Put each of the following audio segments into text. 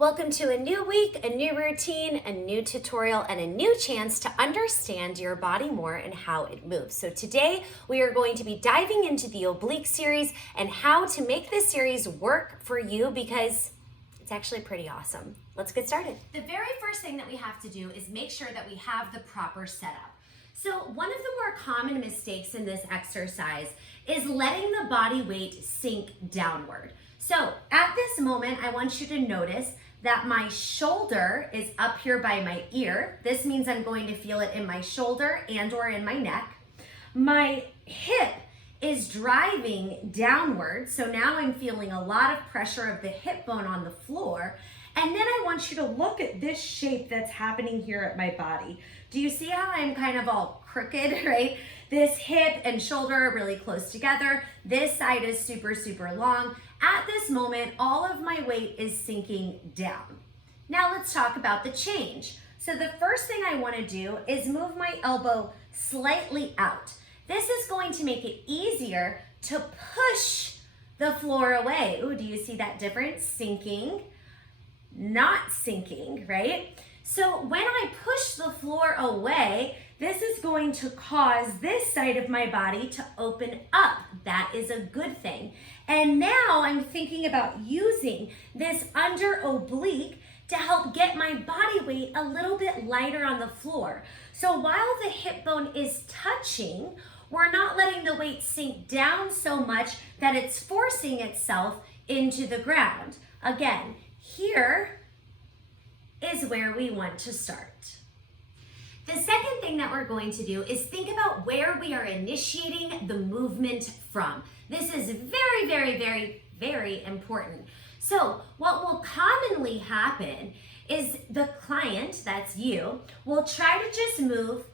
Welcome to a new week, a new routine, a new tutorial, and a new chance to understand your body more and how it moves. So today we are going to be diving into the oblique series and how to make this series work for you because it's actually pretty awesome. Let's get started. The very first thing that we have to do is make sure that we have the proper setup. So one of the more common mistakes in this exercise is letting the body weight sink downward. So at this moment, I want you to notice that my shoulder is up here by my ear. This means I'm going to feel it in my shoulder and or in my neck. My hip is driving downward, so now I'm feeling a lot of pressure of the hip bone on the floor. And then I want you to look at this shape that's happening here at my body. Do you see how I'm kind of all crooked, right? This hip and shoulder are really close together. This side is super, super long. At this moment, all of my weight is sinking down. Now let's talk about the change. So the first thing I want to do is move my elbow slightly out. This is going to make it easier to push the floor away. Ooh, do you see that difference? Sinking, not sinking, right? So when I push the floor away, this is going to cause this side of my body to open up. That is a good thing. And now I'm thinking about using this under oblique to help get my body weight a little bit lighter on the floor. So while the hip bone is touching, we're not letting the weight sink down so much that it's forcing itself into the ground. Again, here is where we want to start. The second thing that we're going to do is think about where we are initiating the movement from. This is very, very, very, very important. So what will commonly happen is the client, that's you, will try to just move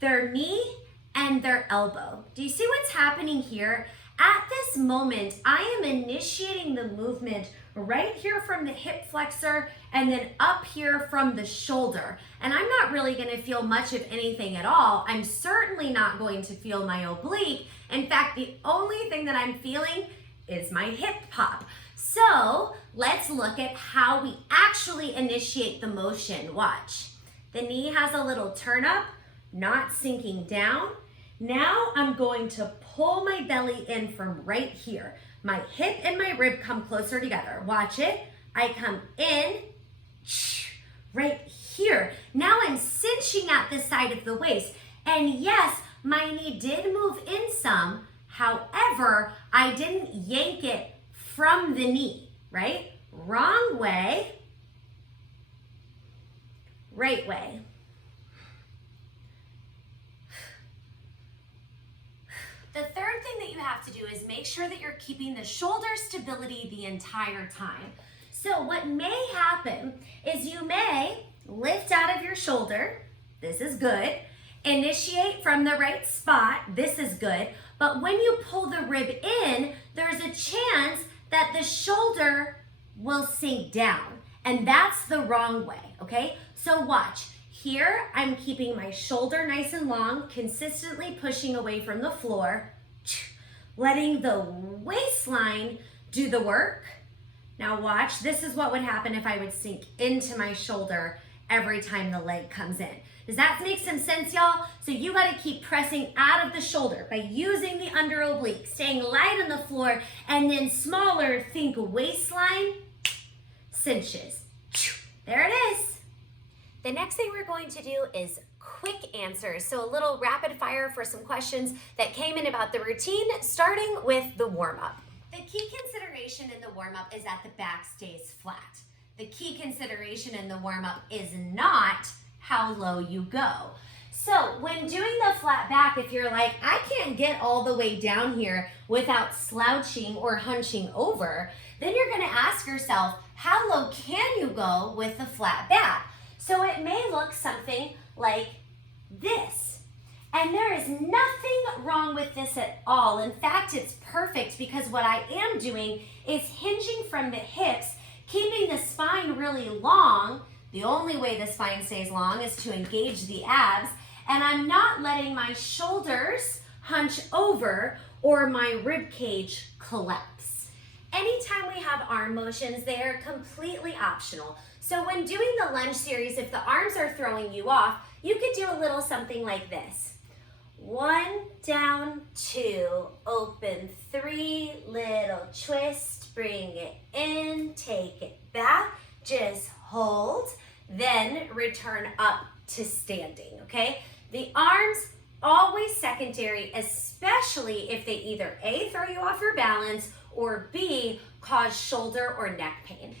their knee and their elbow. Do you see what's happening here? At this moment, I am initiating the movement right here from the hip flexor and then up here from the shoulder. And I'm not really going to feel much of anything at all. I'm certainly not going to feel my oblique. In fact, the only thing that I'm feeling is my hip pop. So let's look at how we actually initiate the motion. Watch. The knee has a little turn up, not sinking down. Now I'm going to pull my belly in from right here. My hip and my rib come closer together. Watch it. I come in, right here. Now I'm cinching at the side of the waist. And yes, my knee did move in some. However, I didn't yank it from the knee, right? Wrong way, right way. The third thing that you have to do is make sure that you're keeping the shoulder stability the entire time. So what may happen is you may lift out of your shoulder. This is good. Initiate from the right spot. This is good. But when you pull the rib in, there's a chance that the shoulder will sink down. And that's the wrong way, okay? So watch. Here, I'm keeping my shoulder nice and long, consistently pushing away from the floor, letting the waistline do the work. Now watch, this is what would happen if I would sink into my shoulder every time the leg comes in. Does that make some sense, y'all? So you gotta keep pressing out of the shoulder by using the under oblique, staying light on the floor, and then smaller, think waistline, cinches. There it is. The next thing we're going to do is quick answers. So a little rapid fire for some questions that came in about the routine, starting with the warm-up. The key consideration in the warm-up is that the back stays flat. The key consideration in the warm-up is not how low you go. So when doing the flat back, if you're like, I can't get all the way down here without slouching or hunching over, then you're gonna ask yourself, how low can you go with the flat back? So it may look something like this. And there is nothing wrong with this at all. In fact, it's perfect because what I am doing is hinging from the hips, keeping the spine really long. The only way the spine stays long is to engage the abs. And I'm not letting my shoulders hunch over or my rib cage collapse. Anytime we have arm motions, they are completely optional. So when doing the lunge series, if the arms are throwing you off, you could do a little something like this. 1, down, 2, open, 3, little twist, bring it in, take it back, just hold, then return up to standing, okay? The arms, always secondary, especially if they either A, throw you off your balance, or B, cause shoulder or neck pain.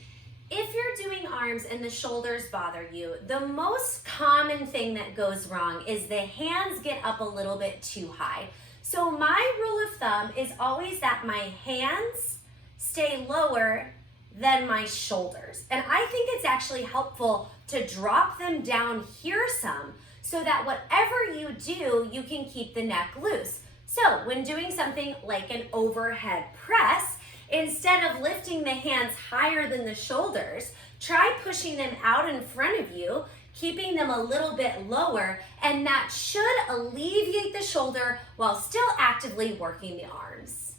If you're doing arms and the shoulders bother you, the most common thing that goes wrong is the hands get up a little bit too high. So my rule of thumb is always that my hands stay lower than my shoulders. And I think it's actually helpful to drop them down here some so that whatever you do, you can keep the neck loose. So when doing something like an overhead press, instead of lifting the hands higher than the shoulders, try pushing them out in front of you, keeping them a little bit lower, and that should alleviate the shoulder while still actively working the arms.